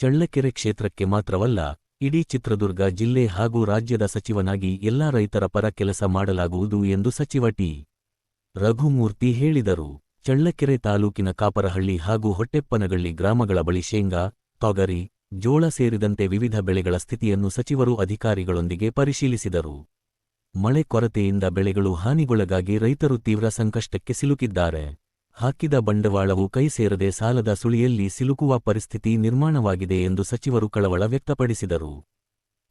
ಚಳ್ಳಕೆರೆ ಕ್ಷೇತ್ರಕ್ಕೆ ಮಾತ್ರವಲ್ಲ, ಇಡೀ ಚಿತ್ರದುರ್ಗ ಜಿಲ್ಲೆ ಹಾಗೂ ರಾಜ್ಯದ ಸಚಿವನಾಗಿ ಎಲ್ಲಾ ರೈತರ ಪರ ಕೆಲಸ ಮಾಡಲಾಗುವುದು ಎಂದು ಸಚಿವ ಟಿ. ರಘುಮೂರ್ತಿ ಹೇಳಿದರು. ಚಳ್ಳಕೆರೆ ತಾಲೂಕಿನ ಕಾಪರಹಳ್ಳಿ ಹಾಗೂ ಹೊಟ್ಟೆಪ್ಪನಗಳ್ಳಿ ಗ್ರಾಮಗಳ ಬಳಿ ಶೇಂಗಾ, ತೊಗರಿ, ಜೋಳ ಸೇರಿದಂತೆ ವಿವಿಧ ಬೆಳೆಗಳ ಸ್ಥಿತಿಯನ್ನು ಸಚಿವರು ಅಧಿಕಾರಿಗಳೊಂದಿಗೆ ಪರಿಶೀಲಿಸಿದರು. ಮಳೆ ಕೊರತೆಯಿಂದ ಬೆಳೆಗಳು ಹಾನಿಗೊಳಗಾಗಿ ರೈತರು ತೀವ್ರ ಸಂಕಷ್ಟಕ್ಕೆ ಸಿಲುಕಿದ್ದಾರೆ. ಹಾಕಿದ ಬಂಡವಾಳವು ಕೈ ಸೇರದೆ ಸಾಲದ ಸುಳಿಯಲ್ಲಿ ಸಿಲುಕುವ ಪರಿಸ್ಥಿತಿ ನಿರ್ಮಾಣವಾಗಿದೆ ಎಂದು ಸಚಿವರು ಕಳವಳ ವ್ಯಕ್ತಪಡಿಸಿದರು.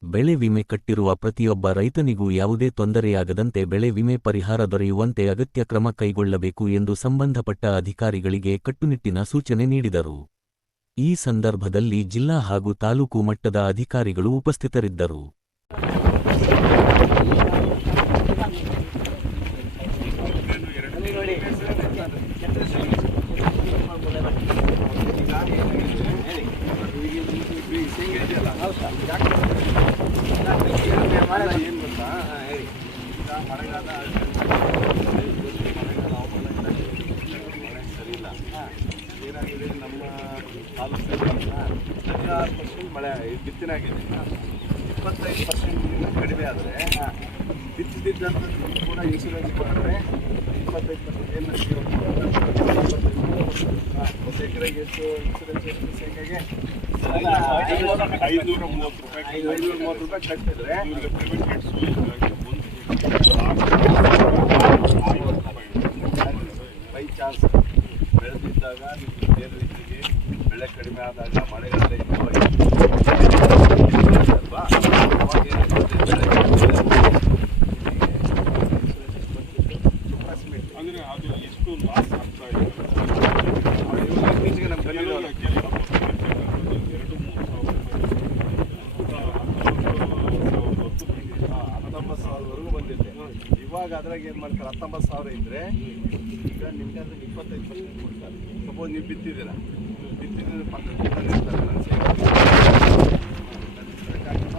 ಬೆಳೆ ವಿಮೆ ಕಟ್ಟಿರುವ ಪ್ರತಿಯೊಬ್ಬ ರೈತನಿಗೂ ಯಾವುದೇ ತೊಂದರೆಯಾಗದಂತೆ ಬೆಳೆ ವಿಮೆ ಪರಿಹಾರ ದೊರೆಯುವಂತೆ ಅಗತ್ಯ ಕ್ರಮ ಕೈಗೊಳ್ಳಬೇಕು ಎಂದು ಸಂಬಂಧಪಟ್ಟ ಅಧಿಕಾರಿಗಳಿಗೆ ಕಟ್ಟುನಿಟ್ಟಿನ ಸೂಚನೆ ನೀಡಿದರು. ಈ ಸಂದರ್ಭದಲ್ಲಿ ಜಿಲ್ಲಾ ಹಾಗೂ ತಾಲೂಕು ಮಟ್ಟದ ಅಧಿಕಾರಿಗಳು ಉಪಸ್ಥಿತರಿದ್ದರು. ಏನಾಗಿದೆ, ನಮ್ಮ ತಾಲೂಕಿನಲ್ಲಿ 16% ಮಳೆ ಬಿತ್ತನಾಗಿದೆ. 25% ಕಡಿಮೆ ಆದರೆ ಬಿತ್ತಿದ್ದಂಥದ್ದು ಕೂಡ ಇನ್ಶೂರೆನ್ಸ್ ಮಾಡಿದ್ರೆ 25% ಏನು ಒಂದು ಎಕರೆಗೆ ಎಷ್ಟು ಇನ್ಶೂರೆನ್ಸ್ ಎಷ್ಟು ಶೇಂಗಾಗೆ 530 ರೂಪಾಯಿ ಕಟ್ಟಿದ್ರೆ ಬೈ ಚಾನ್ಸ್ ಬೆಳೆದಿದ್ದಾಗ ನೀವು ಬೇರೆ ರೀತಿಗೆ ಬೆಳೆ ಕಡಿಮೆ ಆದಾಗ ಮಳೆಗಾಲ ಅಲ್ವಾ, ಅಂದರೆ ಅದು ಎಷ್ಟು ಲಾಸ್ ಆಗ್ತಾ ಇದೆ. ಇತ್ತೀಚೆಗೆ ನಮ್ಮ ಬೆಳೆಗಳು 19,000ವರೆಗೂ ಬಂದಿದೆ. ಇವಾಗ ಅದ್ರಾಗ ಏನು ಮಾಡ್ತಾರೆ, 19,000 ಇದ್ದರೆ ಈಗ ನಿಮ್ಗೆ ಅದ್ರ 25% ಕೊಡ್ತಾರೆ. ಸಪೋಸ್ ನೀವು ಬಿತ್ತಿದ್ದೀರಾ, ಪಕ್ಕಕ್ಕೆ ಬಂದಿರ್ತಾರೆ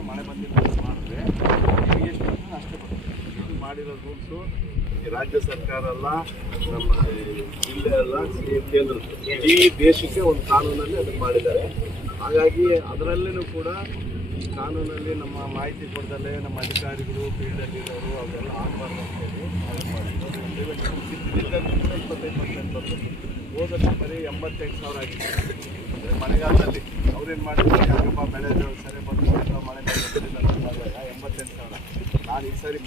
ಮಳೆ ಬಂದಿಲ್ಲ ಮಾಡಿದ್ರೆ ನಿಮಗೆ ಎಷ್ಟು ಬರ್ತದೆ ಅಷ್ಟೇ ಬರ್ತದೆ. ಇದು ಮಾಡಿರೋ ರೂಲ್ಸು ರಾಜ್ಯ ಸರ್ಕಾರ ಅಲ್ಲ, ನಮ್ಮ ಜಿಲ್ಲೆ ಅಲ್ಲ, ಕೇಂದ್ರ, ಈ ದೇಶಕ್ಕೆ ಒಂದು ಕಾನೂನಲ್ಲಿ ಅದನ್ನು ಮಾಡಿದ್ದಾರೆ. ಹಾಗಾಗಿ ಅದರಲ್ಲಿನೂ ಕೂಡ ಕಾನೂನಲ್ಲಿ ನಮ್ಮ ಮಾಹಿತಿ ಕೊಡದಲ್ಲೇ ನಮ್ಮ ಅಧಿಕಾರಿಗಳು ಫೀಲ್ಡಲ್ಲಿರೋರು ಅವೆಲ್ಲ ಆಗಬಾರ್ದು ಅಂತೇಳಿ ಬಿತ್ತಿದ್ದ 25% ಬರ್ತದೆ. ಹೋದಲ್ಲಿ ಬರೀ 88,000 ಆಗಿದೆ. ಅಂದರೆ ಮಳೆಗಾಲದಲ್ಲಿ ಅವ್ರೇನು ಮಾಡಿದ್ದಾರೆ, ಯಾಕಪ್ಪ ಬೆಳೆ ಸರಿ ಬರ್ತದೆ ಮಳೆ ಬಂದಿಲ್ಲ 88,000. ನಾನು ಈ ಸಾರಿ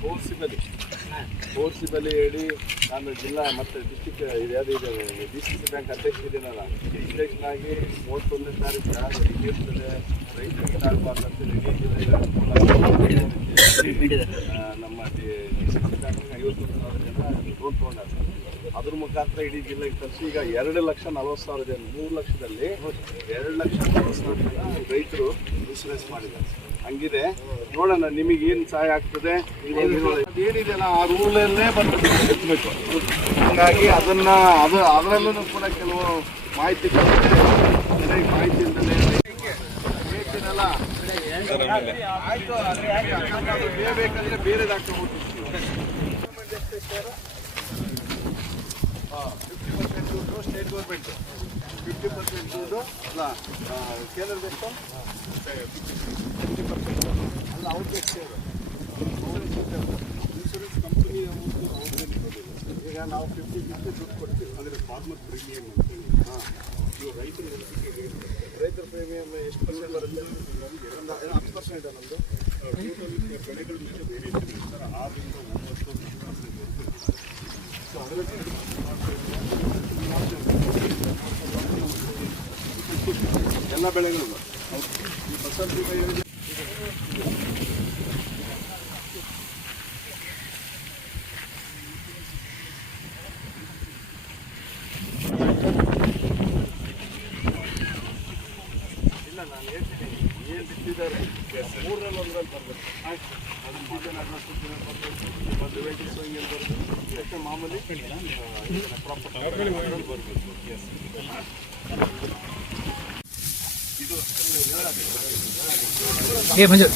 ಫೋರ್ಸಿಬಲಿ ಹೇಳಿ ನಾನು ಜಿಲ್ಲಾ ಮತ್ತು ಡಿಸ್ಟಿಕ್ ಯಾವುದಿದೆ DCC ಬ್ಯಾಂಕ್ ಅಧ್ಯಕ್ಷ ಇದ್ದೀನಲ್ಲ, ಅಧ್ಯಕ್ಷನಾಗಿ 31ನೇ ತಾರೀಕು ಇರ್ತದೆ ರೈತರಿಗೆ ಆಗಬಾರ್ದು ಅಂತೇಳಿ ನಮ್ಮ DCC ಬ್ಯಾಂಕ್ನಾಗ 51,000 ಜನ ಲೋನ್ ತೊಗೊಂಡಾರ. ಅದ್ರ ಮುಖಾಂತರ ಇಡೀ ಜಿಲ್ಲೆಗೆ ತರಿಸಿ ಈಗ 2,40,000 ಜನ, 3 ಲಕ್ಷದಲ್ಲಿ 2,40,000 ಜನ ರೈತರು ಇನ್ಶೂರೆನ್ಸ್ ಮಾಡಿದ್ದಾರೆ. ಹಂಗಿದೆ ನೋಡೋಣ ನಿಮಗೆ ಏನು ಸಹಾಯ ಆಗ್ತದೆ. ಏನಿದೆಯಲ್ಲ ಆ ರೂಲಲ್ಲೇ ಎತ್ತಬೇಕು. ಹಾಗಾಗಿ ಅದರಲ್ಲೂ ಕೂಡ ಕೆಲವು ಮಾಹಿತಿ ಮಾಹಿತಿಯಿಂದಲೇ ಬೇಕಿರಲ್ಲ ಆಯಿತು. ಬೇಕಂದ್ರೆ ಬೇರೆದು ಹಾಕ್ಕೊಂಡು 50% ದುಡ್ಡು ಸ್ಟೇಟ್ ಗೌರ್ಮೆಂಟು, 50% ದುಡ್ಡು ಅಲ್ಲ ಕೇಂದ್ರದ ಎಷ್ಟು 50% ಅಲ್ಲ ಅವ್ರಿಗೆ ಸೇರು ಇನ್ಶೂರೆನ್ಸ್ ಕಂಪನಿ ಈಗ ನಾವು 50% ದುಡ್ಡು ಕೊಡ್ತೀವಿ. ಅಂದರೆ ಫಾರ್ಮರ್ ಪ್ರೀಮಿಯಂ ಅಂತೇಳಿ. ನೀವು ರೈತರ ಪ್ರೀಮಿಯಂ ಎಷ್ಟು ಪರ್ಸೆಂಟ್ ಬರುತ್ತೆ? 10% ನಮ್ಮದು ಬೆಳೆಗಳ ಮೇಲೆ ಬೇರೆ ಸರ್ 6ರಿಂದ 9% ಸೊ ಅದರಲ್ಲಿ ಎಲ್ಲ ಬೆಳೆಗಳು ಈ ಫಸಲ್ ಬೀಮಾ ಯೋಜನೆ ಇಲ್ಲ. ನಾನು ಹೇಳ್ತೀನಿ ಏನು ಬಿತ್ತಿದ್ದಾರೆ 3ರಲ್ಲಿ 1ರಲ್ಲಿ ಬರಬೇಕು. ಆಯ್ತು, ಅದನ್ನು ಸೀಸನ್ ಅಡ್ವಾನ್ಸ್ ಬರಬೇಕು, ಒಂದು ವೆಂಟಿ ಸೋಯಿಂಗ್ ಬರಬೇಕು, ಯಾಕೆ ಮಾಮೂಲಿ ಪ್ರಾಪರ್ ಬರಬೇಕು. ಎಸ್, ಇದು ಮಂಜು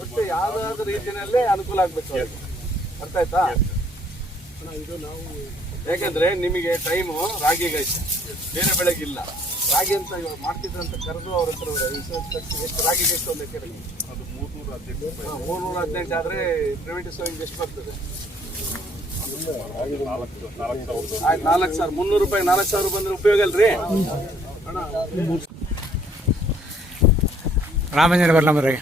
ಮತ್ತೆ ಯಾವ್ದಾದ್ರು ರೀತಿಯಲ್ಲೇ ಅನುಕೂಲ ಆಗ್ಬೇಕು ಅವ್ರಿಗೆ. ಅರ್ಥ ಆಯ್ತಾ? ಯಾಕಂದ್ರೆ ನಿಮಗೆ ಟೈಮು ರಾಗಿಗೈತೆ, ಬೇರೆ ಬೆಳೆಗಿಲ್ಲ. ರಾಗಿ ಅಂತ ಇವಾಗ ಮಾಡ್ತಿದ್ರಂತ ಕರೆದು ಅವ್ರ ಹತ್ರ ಇನ್ಸೂರೆನ್ಸ್ ಕಟ್ಟಿ ಎಷ್ಟು ರಾಗಿಗೆ ಎಷ್ಟು ಒಂದು ಎಕರೆಗೆ? 318 ಆದ್ರೆ ಪ್ರೈವೇಟ್ ಸೋಯಿಂಗ್ ಎಷ್ಟು ಬರ್ತದೆ? ಆಯ್ತು 4,000 300 ರೂಪಾಯಿ 4,000 ಬಂದ್ರೆ ಉಪಯೋಗ ಅಲ್ರಿ? ರಾಮಂಜನ ಬರ್ಲಂಬರಿಗೆ